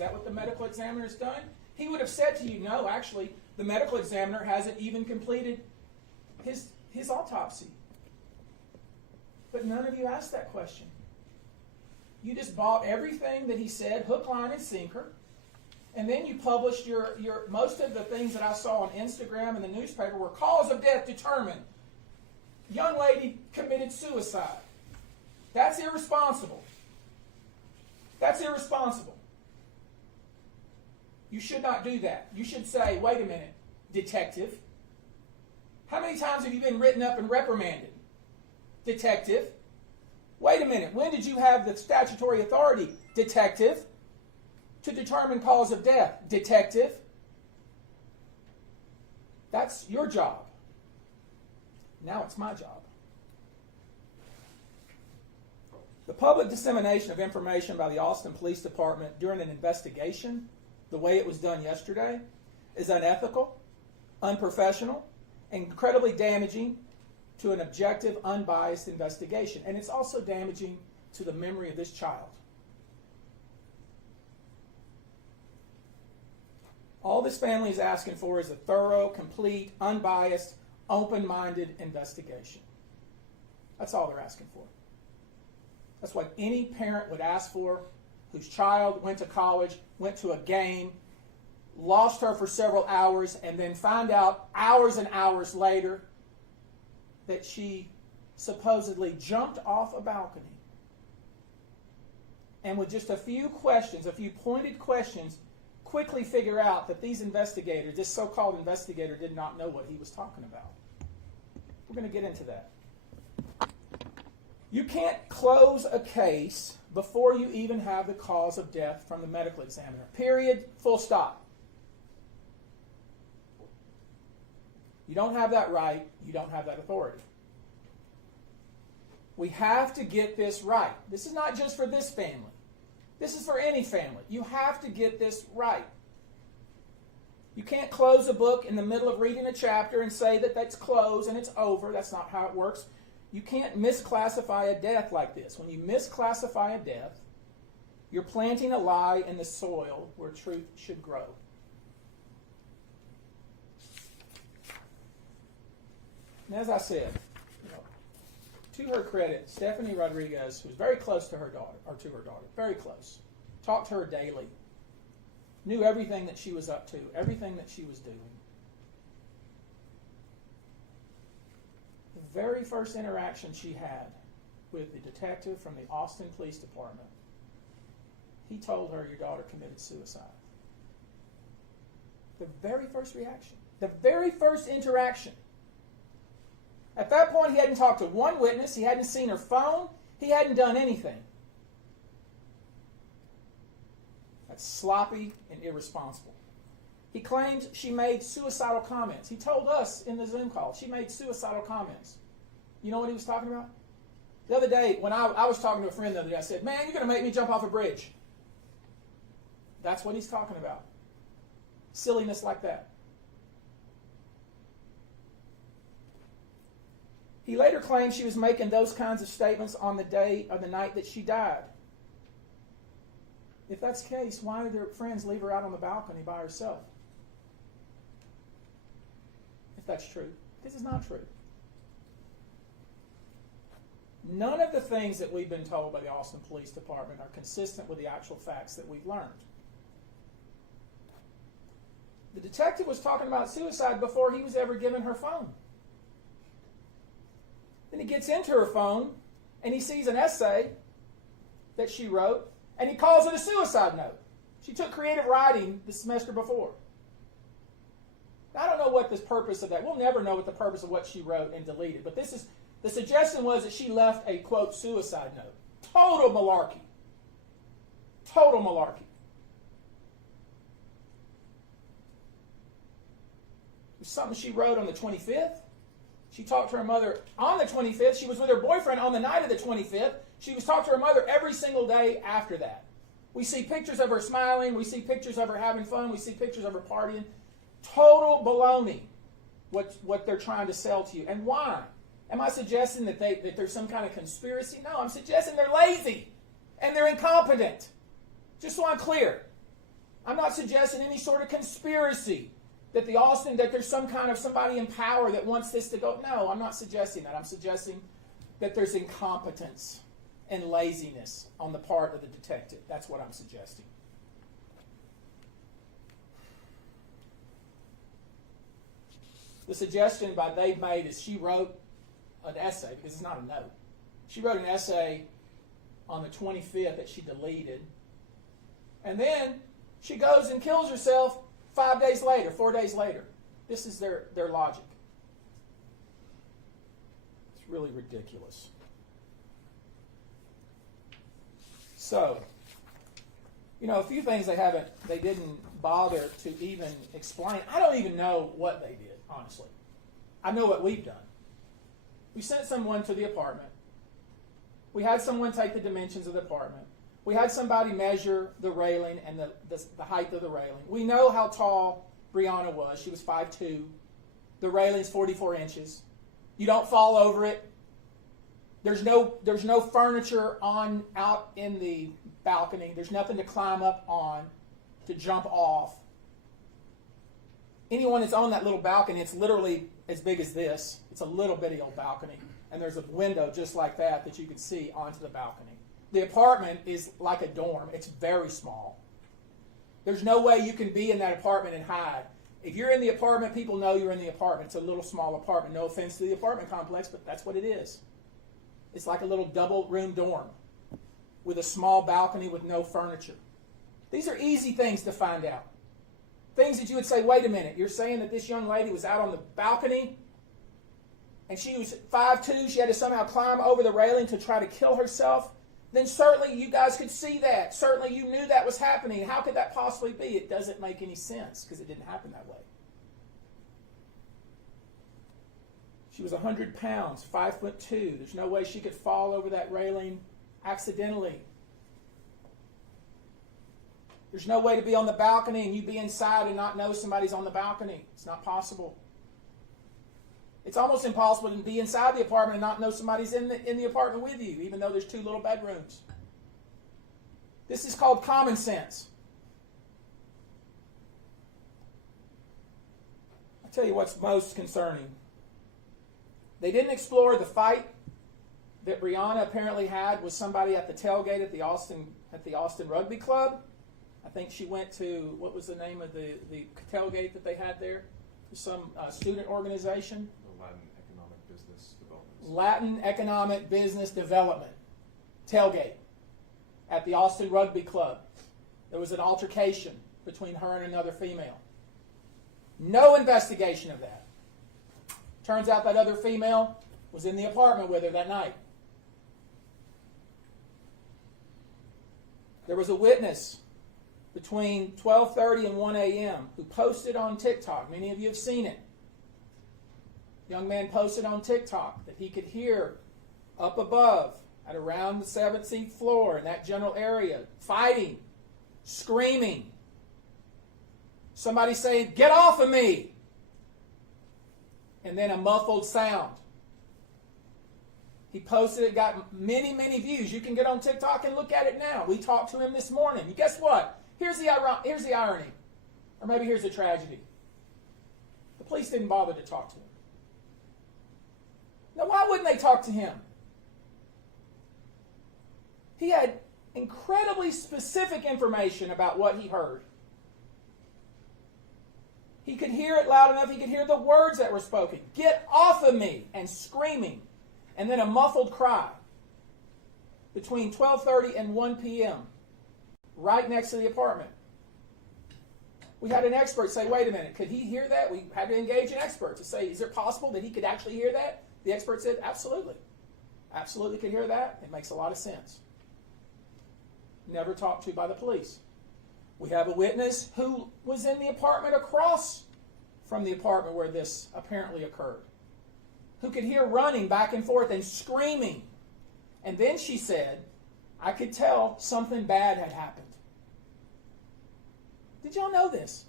that what the medical examiner has done? He would have said to you, no, actually, the medical examiner hasn't even completed his autopsy. But none of you asked that question. You just bought everything that he said, hook, line, and sinker. And then you published your most of the things that I saw on Instagram and the newspaper were cause of death determined. Young lady committed suicide. That's irresponsible. That's irresponsible. You should not do that. You should say, wait a minute, detective. How many times have you been written up and reprimanded? Detective. Wait a minute, when did you have the statutory authority? Detective. To determine cause of death? Detective. That's your job. Now it's my job. The public dissemination of information by the Austin Police Department during an investigation, the way it was done yesterday, is unethical, unprofessional, and incredibly damaging to an objective, unbiased investigation. And it's also damaging to the memory of this child. All this family is asking for is a thorough, complete, unbiased, open-minded investigation. That's all they're asking for. That's what any parent would ask for whose child went to college, went to a game, lost her for several hours, and then found out hours and hours later that she supposedly jumped off a balcony. And with just a few questions, a few pointed questions, quickly figure out that these investigators, this so-called investigator, did not know what he was talking about. We're going to get into that. You can't close a case before you even have the cause of death from the medical examiner. Period. Full stop. You don't have that right. You don't have that authority. We have to get this right. This is not just for this family. This is for any family. You have to get this right. You can't close a book in the middle of reading a chapter and say that that's closed and it's over. That's not how it works. You can't misclassify a death like this. When you misclassify a death, you're planting a lie in the soil where truth should grow. And as I said, to her credit, Stephanie Rodriguez was very close to her daughter, very close. Talked to her daily. Knew everything that she was up to, everything that she was doing. The very first interaction she had with the detective from the Austin Police Department, he told her, your daughter committed suicide. The very first reaction, the very first interaction. At that point, he hadn't talked to one witness, he hadn't seen her phone, he hadn't done anything. That's sloppy and irresponsible. He claims she made suicidal comments. He told us in the Zoom call she made suicidal comments. You know what he was talking about? The other day, when I was talking to a friend the other day, I said, man, you're going to make me jump off a bridge. That's what he's talking about. Silliness like that. He later claimed she was making those kinds of statements on the day or the night that she died. If that's the case, why did her friends leave her out on the balcony by herself? If that's true. This is not true. None of the things that we've been told by the Austin Police Department are consistent with the actual facts that we've learned. The detective was talking about suicide before he was ever given her phone. Then he gets into her phone and he sees an essay that she wrote and he calls it a suicide note. She took creative writing the semester before. I don't know what the purpose of that. We'll never know what the purpose of what she wrote and deleted. But this is the suggestion was that she left a, quote, suicide note. Total malarkey. Total malarkey. It was something she wrote on the 25th. She talked to her mother on the 25th. She was with her boyfriend on the night of the 25th. She was talking to her mother every single day after that. We see pictures of her smiling. We see pictures of her having fun. We see pictures of her partying. Total baloney what they're trying to sell to you. And why? Am I suggesting that there's some kind of conspiracy? No, I'm suggesting they're lazy and they're incompetent. Just so I'm clear. I'm not suggesting any sort of conspiracy that there's some kind of somebody in power that wants this to go. No, I'm not suggesting that. I'm suggesting that there's incompetence and laziness on the part of the detective. That's what I'm suggesting. The suggestion they've made is she wrote an essay, because it's not a note. She wrote an essay on the 25th that she deleted. And then she goes and kills herself 4 days later. This is their logic. It's really ridiculous. So, a few things they didn't bother to even explain. I don't even know what they did, honestly. I know what we've done. We sent someone to the apartment. We had someone take the dimensions of the apartment. We had somebody measure the railing and the height of the railing. We know how tall Brianna was. She was 5'2". The railing's 44 inches. You don't fall over it. There's no furniture out in the balcony. There's nothing to climb up on, to jump off. Anyone that's on that little balcony, it's literally as big as this. It's a little bitty old balcony. And there's a window just like that you can see onto the balcony. The apartment is like a dorm. It's very small. There's no way you can be in that apartment and hide. If you're in the apartment, people know you're in the apartment. It's a little small apartment. No offense to the apartment complex, but that's what it is. It's like a little double-room dorm with a small balcony with no furniture. These are easy things to find out. Things that you would say, wait a minute, you're saying that this young lady was out on the balcony and she was 5'2", she had to somehow climb over the railing to try to kill herself? Then certainly you guys could see that. Certainly you knew that was happening. How could that possibly be? It doesn't make any sense because it didn't happen that way. She was 100 pounds, 5'2". There's no way she could fall over that railing accidentally. There's no way to be on the balcony and you be inside and not know somebody's on the balcony. It's not possible. It's almost impossible to be inside the apartment and not know somebody's in the apartment with you, even though there's 2 little bedrooms. This is called common sense. I'll tell you what's most concerning. They didn't explore the fight that Brianna apparently had with somebody at the tailgate at the Austin Rugby Club. I think she went to, what was the name of the tailgate that they had there? Some student organization. Latin Economic Business Development tailgate at the Austin Rugby Club. There was an altercation between her and another female. No investigation of that. Turns out that other female was in the apartment with her that night. There was a witness between 12:30 and 1 a.m. who posted on TikTok. Many of you have seen it. Young man posted on TikTok that he could hear up above at around the 17th floor in that general area fighting, screaming. Somebody saying, "Get off of me!" And then a muffled sound. He posted it, got many, many views. You can get on TikTok and look at it now. We talked to him this morning. And guess what? Here's the irony. Or maybe here's the tragedy. The police didn't bother to talk to him. Now, why wouldn't they talk to him? He had incredibly specific information about what he heard. He could hear it loud enough. He could hear the words that were spoken. "Get off of me!" and screaming. And then a muffled cry between 12:30 and 1 p.m. right next to the apartment. We had an expert say, wait a minute, could he hear that? We had to engage an expert to say, is it possible that he could actually hear that? The expert said, absolutely. Absolutely could hear that. It makes a lot of sense. Never talked to by the police. We have a witness who was in the apartment across from the apartment where this apparently occurred, who could hear running back and forth and screaming. And then she said, I could tell something bad had happened. Did y'all know this?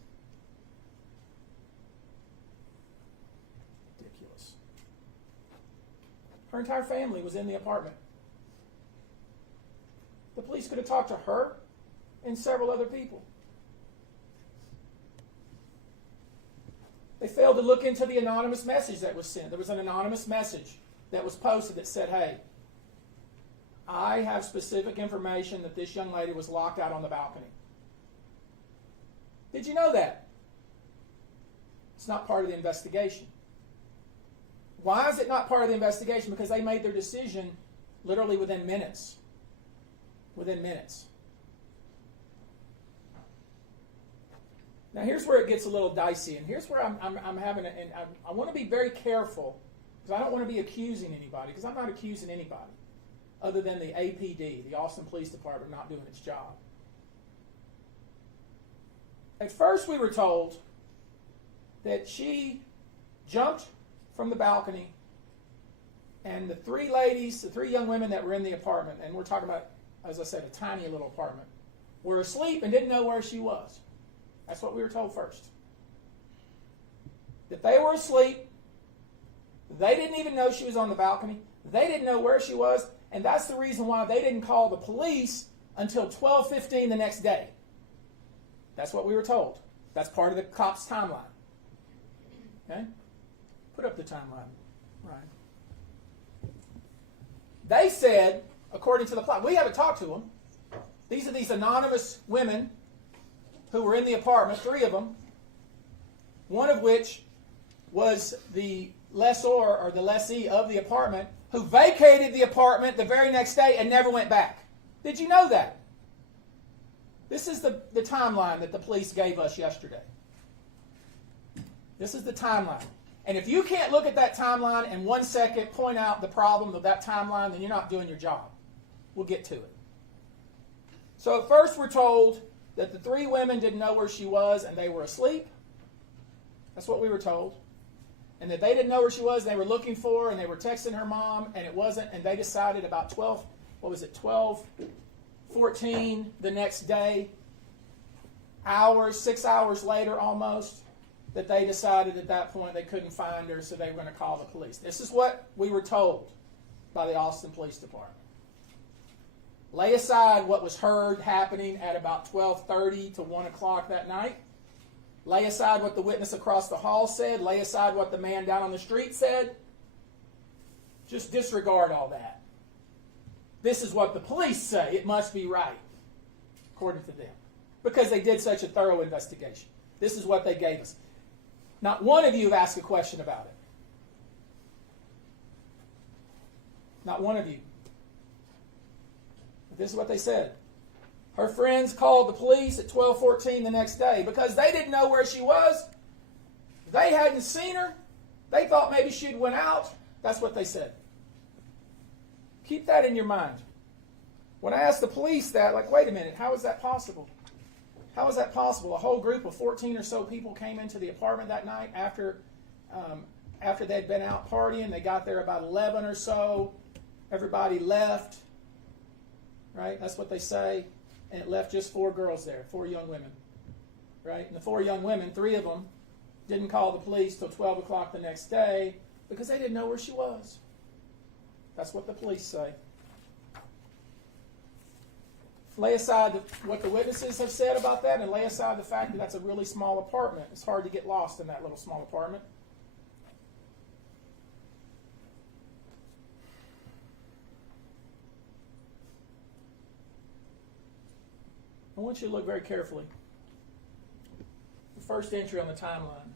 Ridiculous. Her entire family was in the apartment. The police could have talked to her and several other people. They failed to look into the anonymous message that was sent. There was an anonymous message that was posted that said, hey, I have specific information that this young lady was locked out on the balcony. Did you know that? It's not part of the investigation. Why is it not part of the investigation? Because they made their decision literally within minutes. Within minutes. Now here's where it gets a little dicey, and here's where I'm having and I want to be very careful, because I don't want to be accusing anybody, because I'm not accusing anybody other than the APD, the Austin Police Department, not doing its job. At first we were told that she jumped from the balcony, and the three young women that were in the apartment, and we're talking about, as I said, a tiny little apartment, were asleep and didn't know where she was. That's what we were told first. That they were asleep. They didn't even know she was on the balcony. They didn't know where she was, and that's the reason why they didn't call the police until 12:15 the next day. That's what we were told. That's part of the cop's timeline. Okay? Put up the timeline, Ryan. They said, according to the plot, we haven't talked to them. These are these anonymous women who were in the apartment, three of them, one of which was the lessor or the lessee of the apartment, who vacated the apartment the very next day and never went back. Did you know that? This is the timeline that the police gave us yesterday. This is the timeline. And if you can't look at that timeline in 1 second, point out the problem of that timeline, then you're not doing your job. We'll get to it. So at first we're told that the three women didn't know where she was and they were asleep. That's what we were told. And that they didn't know where she was, they were looking for her, and they were texting her mom, and it wasn't, and they decided about 12:14 the next day, 6 hours later almost, that they decided at that point they couldn't find her, so they were going to call the police. This is what we were told by the Austin Police Department. Lay aside what was heard happening at about 12:30 to 1 o'clock that night. Lay aside what the witness across the hall said. Lay aside what the man down on the street said. Just disregard all that. This is what the police say. It must be right, according to them, because they did such a thorough investigation. This is what they gave us. Not one of you have asked a question about it. Not one of you. But this is what they said. Her friends called the police at 12:14 the next day because they didn't know where she was. They hadn't seen her. They thought maybe she'd went out. That's what they said. Keep that in your mind. When I asked the police that, like, wait a minute, how is that possible? How is that possible? A whole group of 14 or so people came into the apartment that night after they'd been out partying. They got there about 11 or so. Everybody left. Right? That's what they say. And it left just 4 girls there, 4 young women. Right? And the 4 young women, 3 of them, didn't call the police till 12 o'clock the next day because they didn't know where she was. That's what the police say. Lay aside what the witnesses have said about that, and lay aside the fact that that's a really small apartment. It's hard to get lost in that little small apartment. I want you to look very carefully. The first entry on the timeline.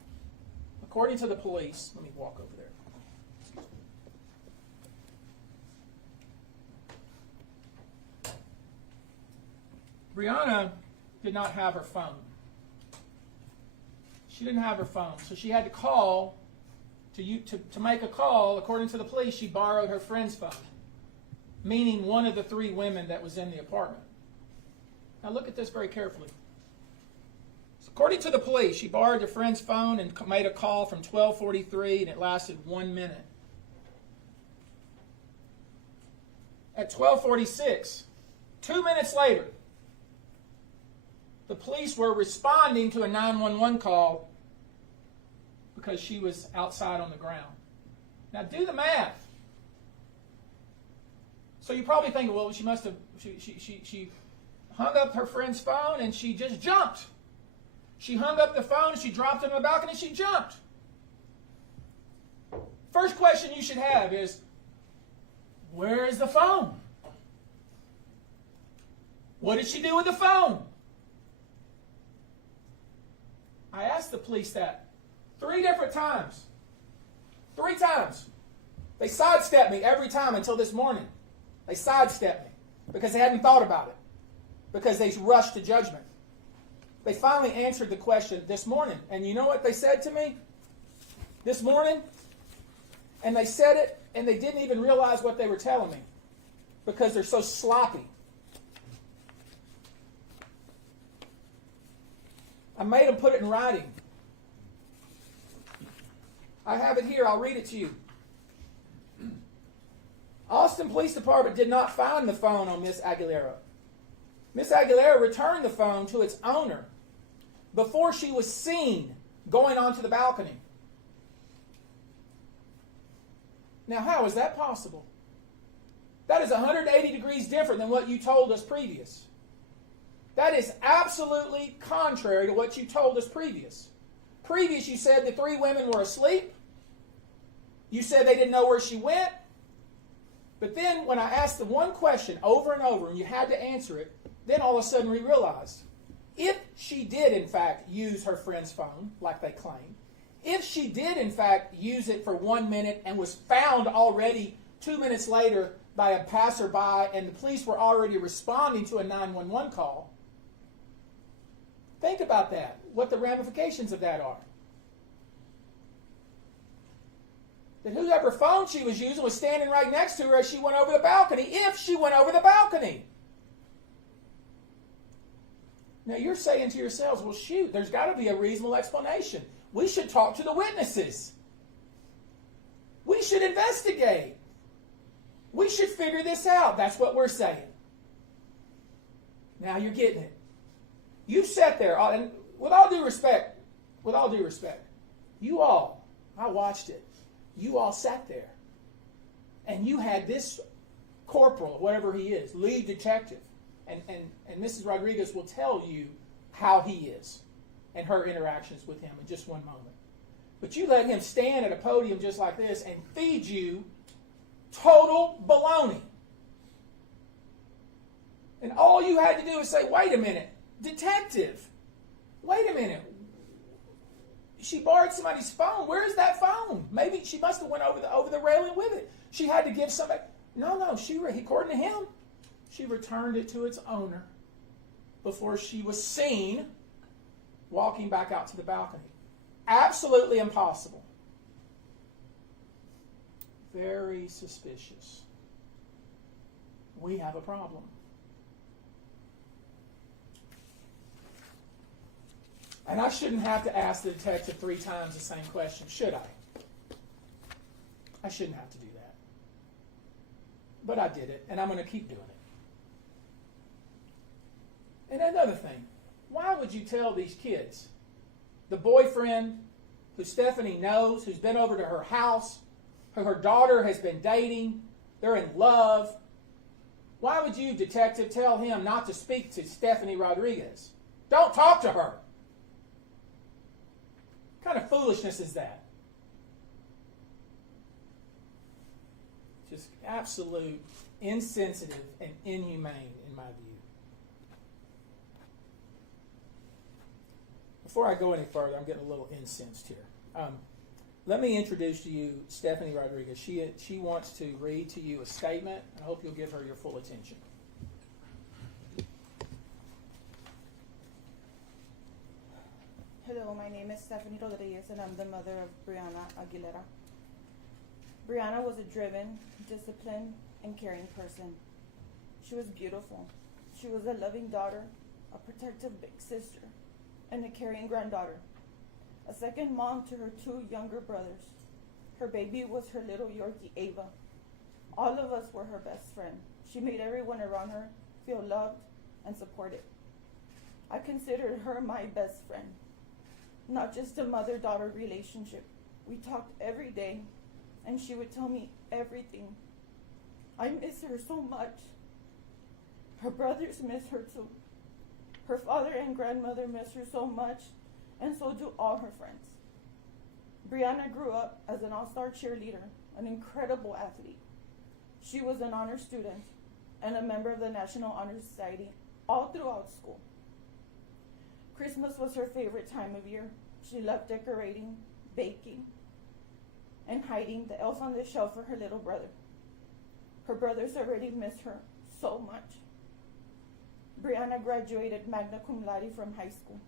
According to the police, let me walk over there. Brianna did not have her phone. She didn't have her phone, so she had to call. To make a call, according to the police, she borrowed her friend's phone, meaning one of the 3 women that was in the apartment. Now look at this very carefully. So according to the police, she borrowed her friend's phone and made a call from 12:43, and it lasted 1 minute. At 12:46, 2 minutes later, the police were responding to a 911 call because she was outside on the ground. Now do the math. So you're probably thinking, well, she must have, she hung up her friend's phone and she just jumped. She hung up the phone and she dropped it on the balcony and she jumped. First question you should have is, where is the phone? What did she do with the phone? I asked the police that 3 different times. 3 times. They sidestepped me every time until this morning. They sidestepped me because they hadn't thought about it, because they rushed to judgment. They finally answered the question this morning. And you know what they said to me this morning? And they said it, and they didn't even realize what they were telling me because they're so sloppy. I made them put it in writing. I have it here. I'll read it to you. Austin Police Department did not find the phone on Miss Aguilera. Miss Aguilera returned the phone to its owner before she was seen going onto the balcony. Now, how is that possible? That is 180 degrees different than what you told us previous. That is absolutely contrary to what you told us previous. Previous, you said the 3 women were asleep. You said they didn't know where she went. But then when I asked the one question over and over and you had to answer it, then all of a sudden we realized if she did in fact use her friend's phone like they claim, if she did in fact use it for 1 minute and was found already 2 minutes later by a passerby and the police were already responding to a 911 call, think about that, what the ramifications of that are. That whoever phone she was using was standing right next to her as she went over the balcony, if she went over the balcony. Now you're saying to yourselves, well shoot, there's got to be a reasonable explanation. We should talk to the witnesses. We should investigate. We should figure this out. That's what we're saying. Now you're getting it. You sat there, and with all due respect, you all, I watched it. You all sat there, and you had this corporal, whatever he is, lead detective, and Mrs. Rodriguez will tell you how he is and her interactions with him in just one moment. But you let him stand at a podium just like this and feed you total baloney. And all you had to do is say, wait a minute, detective, wait a minute. She borrowed somebody's phone. Where is that phone? Maybe she must have went over the railing with it. She had to give somebody. No, according to him, she returned it to its owner before she was seen walking back out to the balcony. Absolutely impossible. Very suspicious. We have a problem. And I shouldn't have to ask the detective 3 times the same question, should I? I shouldn't have to do that. But I did it, and I'm going to keep doing it. And another thing, why would you tell these kids, the boyfriend who Stephanie knows, who's been over to her house, who her daughter has been dating, they're in love, why would you, detective, tell him not to speak to Stephanie Rodriguez? Don't talk to her. What kind of foolishness is that? Just absolute insensitive and inhumane in my view. Before I go any further, I'm getting a little incensed here. Let me introduce to you Stephanie Rodriguez. She wants to read to you a statement. I hope you'll give her your full attention. Hello, my name is Stephanie Rodriguez, and I'm the mother of Brianna Aguilera. Brianna was a driven, disciplined, and caring person. She was beautiful. She was a loving daughter, a protective big sister, and a caring granddaughter. A second mom to her 2 younger brothers. Her baby was her little Yorkie, Ava. All of us were her best friend. She made everyone around her feel loved and supported. I considered her my best friend. Not just a mother-daughter relationship. We talked every day, and she would tell me everything. I miss her so much. Her brothers miss her too. Her father and grandmother miss her so much, and so do all her friends. Brianna grew up as an all-star cheerleader, an incredible athlete. She was an honor student and a member of the National Honor Society all throughout school. Christmas was her favorite time of year. She loved decorating, baking, and hiding the elf on the shelf for her little brother. Her brothers already miss her so much. Brianna graduated magna cum laude from high school.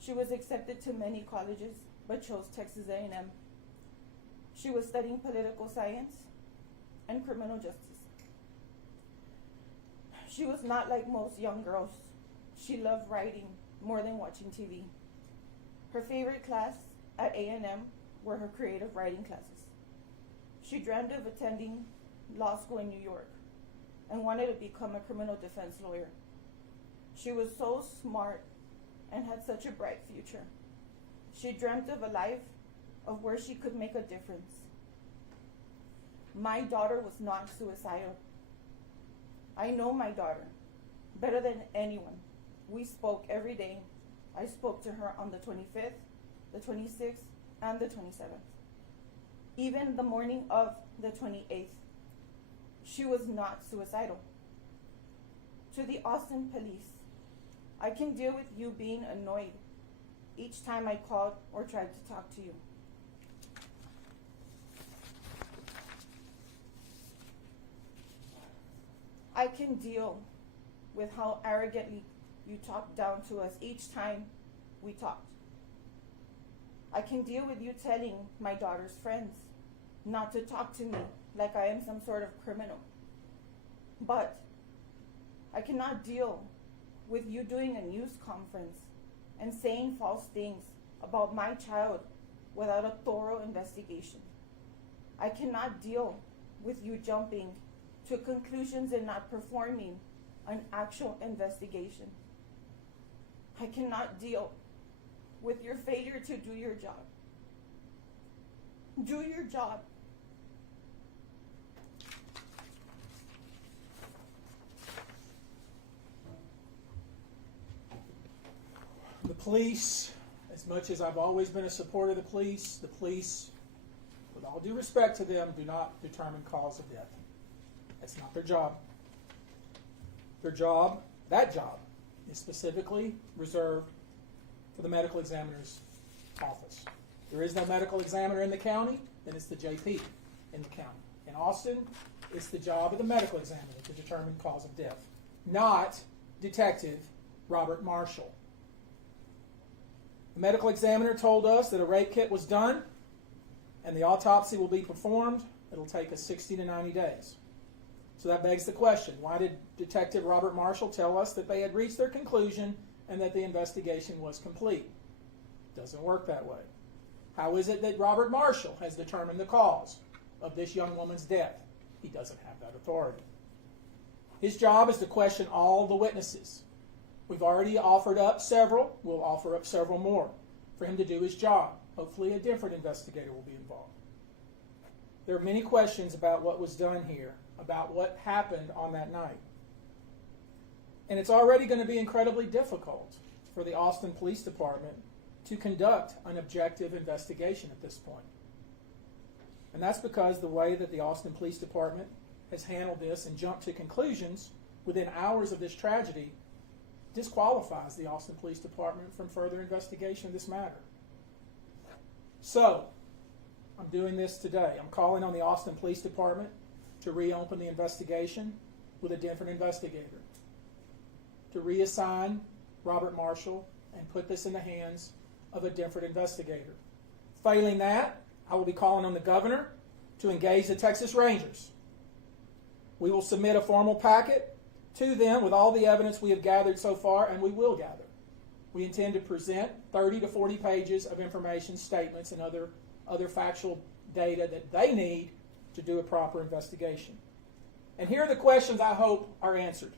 She was accepted to many colleges, but chose Texas A&M. She was studying political science and criminal justice. She was not like most young girls. She loved writing more than watching TV. Her favorite class at A&M were her creative writing classes. She dreamed of attending law school in New York and wanted to become a criminal defense lawyer. She was so smart and had such a bright future. She dreamt of a life of where she could make a difference. My daughter was not suicidal. I know my daughter better than anyone. We spoke every day. I spoke to her on the 25th, the 26th, and the 27th. Even the morning of the 28th, she was not suicidal. To the Austin police, I can deal with you being annoyed each time I called or tried to talk to you. I can deal with how arrogantly you talked down to us each time we talked. I can deal with you telling my daughter's friends not to talk to me like I am some sort of criminal. But I cannot deal with you doing a news conference and saying false things about my child without a thorough investigation. I cannot deal with you jumping to conclusions and not performing an actual investigation. I cannot deal with your failure to do your job. Do your job. The police, as much as I've always been a supporter of the police, with all due respect to them, do not determine cause of death. That's not their job. Their job, that job, is specifically reserved for the medical examiner's office. There is no medical examiner in the county, then it's the JP in the county. In Austin, it's the job of the medical examiner to determine cause of death, not Detective Robert Marshall. The medical examiner told us that a rape kit was done and the autopsy will be performed. It'll take us 60 to 90 days. So that begs the question, why did Detective Robert Marshall tell us that they had reached their conclusion and that the investigation was complete? It doesn't work that way. How is it that Robert Marshall has determined the cause of this young woman's death? He doesn't have that authority. His job is to question all the witnesses. We've already offered up several. We'll offer up several more for him to do his job. Hopefully a different investigator will be involved. There are many questions about what was done here, about what happened on that night. And it's already going to be incredibly difficult for the Austin Police Department to conduct an objective investigation at this point. And that's because the way that the Austin Police Department has handled this and jumped to conclusions within hours of this tragedy disqualifies the Austin Police Department from further investigation of this matter. So, I'm doing this today. I'm calling on the Austin Police Department to reopen the investigation with a different investigator, to reassign Robert Marshall and put this in the hands of a different investigator. Failing that, I will be calling on the governor to engage the Texas Rangers. We will submit a formal packet to them with all the evidence we have gathered so far, and we will gather. We intend to present 30 to 40 pages of information, statements, and other factual data that they need to do a proper investigation. And here are the questions I hope are answered.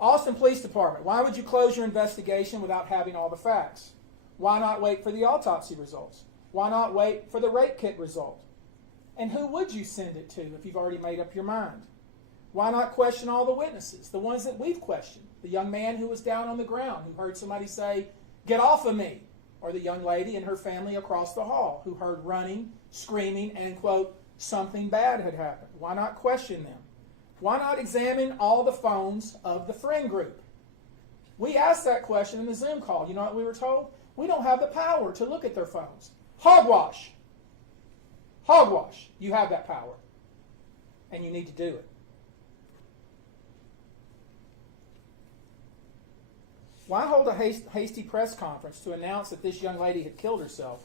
Austin Police Department, why would you close your investigation without having all the facts? Why not wait for the autopsy results? Why not wait for the rape kit result? And who would you send it to if you've already made up your mind? Why not question all the witnesses, the ones that we've questioned? The young man who was down on the ground, who heard somebody say, "Get off of me," or the young lady and her family across the hall who heard running, screaming, and, quote, something bad had happened? Why not question them? Why not examine all the phones of the friend group? We asked that question in the Zoom call. You know what we were told? We don't have the power to look at their phones. Hogwash. Hogwash. You have that power. And you need to do it. Why hold a hasty press conference to announce that this young lady had killed herself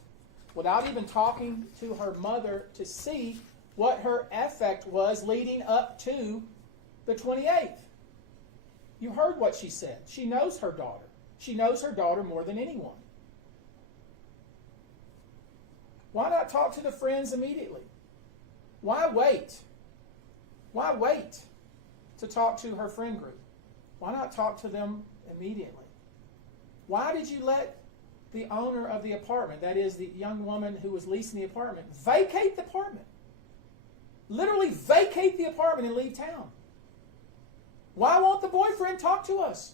without even talking to her mother to see what her affect was leading up to the 28th? You heard what she said. She knows her daughter. She knows her daughter more than anyone. Why not talk to the friends immediately? Why wait? Why wait to talk to her friend group? Why not talk to them immediately? Why did you let the owner of the apartment, that is the young woman who was leasing the apartment, vacate the apartment? Literally vacate the apartment and leave town. Why won't the boyfriend talk to us?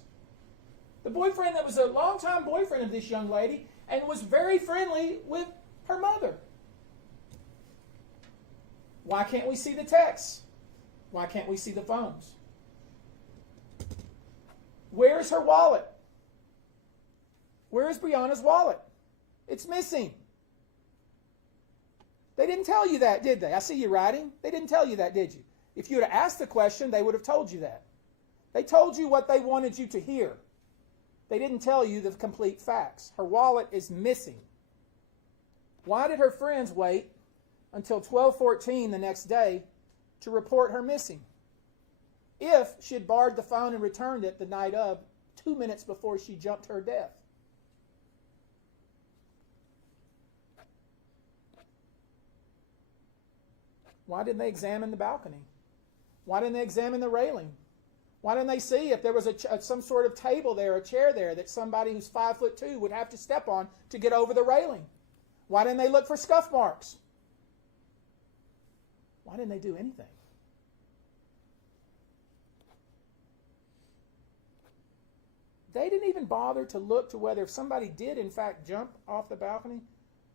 The boyfriend that was a longtime boyfriend of this young lady and was very friendly with her mother. Why can't we see the texts? Why can't we see the phones? Where's her wallet? Where is Brianna's wallet? It's missing. They didn't tell you that, did they? I see you writing. They didn't tell you that, did you? If you would have asked the question, they would have told you that. They told you what they wanted you to hear. They didn't tell you the complete facts. Her wallet is missing. Why did her friends wait until 12:14 the next day to report her missing? If she had borrowed the phone and returned it the night of, 2 minutes before she jumped her death. Why didn't they examine the balcony? Why didn't they examine the railing? Why didn't they see if there was some sort of table there, a chair there that somebody who's 5'2" would have to step on to get over the railing? Why didn't they look for scuff marks? Why didn't they do anything? They didn't even bother to look to whether if somebody did in fact jump off the balcony,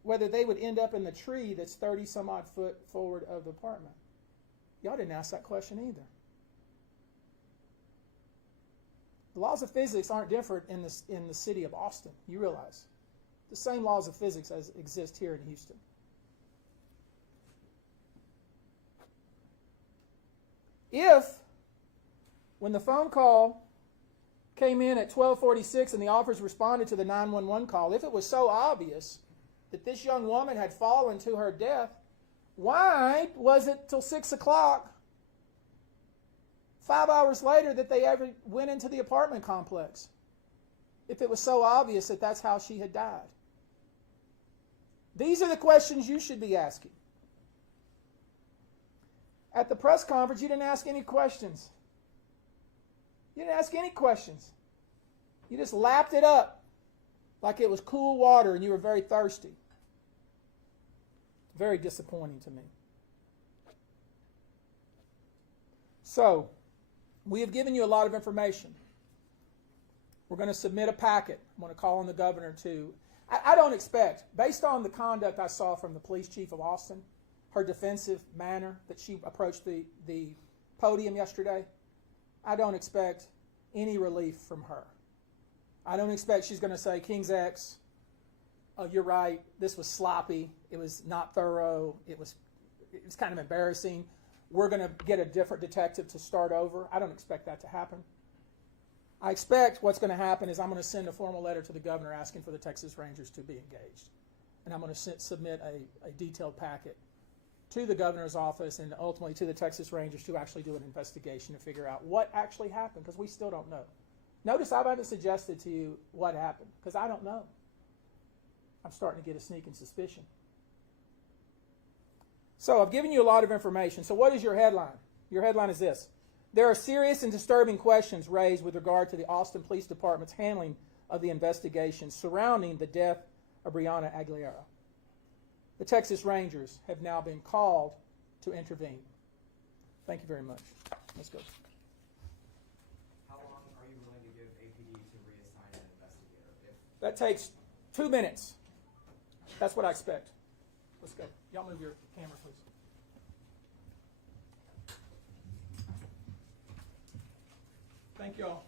whether they would end up in the tree that's 30 some odd foot forward of the apartment. Y'all didn't ask that question either. The laws of physics aren't different in the city of Austin. You realize. The same laws of physics as exist here in Houston. If, when the phone call came in at 12:46 and the officers responded to the 911 call, if it was so obvious that this young woman had fallen to her death, why was it till 6 o'clock, 5 hours later, that they ever went into the apartment complex? If it was so obvious that that's how she had died. These are the questions you should be asking. At the press conference, you didn't ask any questions. You didn't ask any questions. You just lapped it up like it was cool water and you were very thirsty. Very disappointing to me. So, we have given you a lot of information. We're going to submit a packet. I'm going to call on the governor to... I don't expect, based on the conduct I saw from the police chief of Austin, her defensive manner that she approached the podium yesterday, I don't expect any relief from her. I don't expect she's going to say, King's X, oh, you're right, this was sloppy, it was not thorough, it was kind of embarrassing, we're going to get a different detective to start over. I don't expect that to happen. I expect what's going to happen is I'm going to send a formal letter to the governor asking for the Texas Rangers to be engaged. And I'm going to submit a detailed packet to the governor's office and ultimately to the Texas Rangers to actually do an investigation to figure out what actually happened, because we still don't know. Notice I haven't suggested to you what happened, because I don't know. I'm starting to get a sneaking suspicion. So I've given you a lot of information. So what is your headline? Your headline is this. There are serious and disturbing questions raised with regard to the Austin Police Department's handling of the investigation surrounding the death of Brianna Aguilera. The Texas Rangers have now been called to intervene. Thank you very much. Let's go. How long are you willing to give APD to reassign an investigator? That takes 2 minutes. That's what I expect. Let's go. Y'all move your camera, please. Thank you all.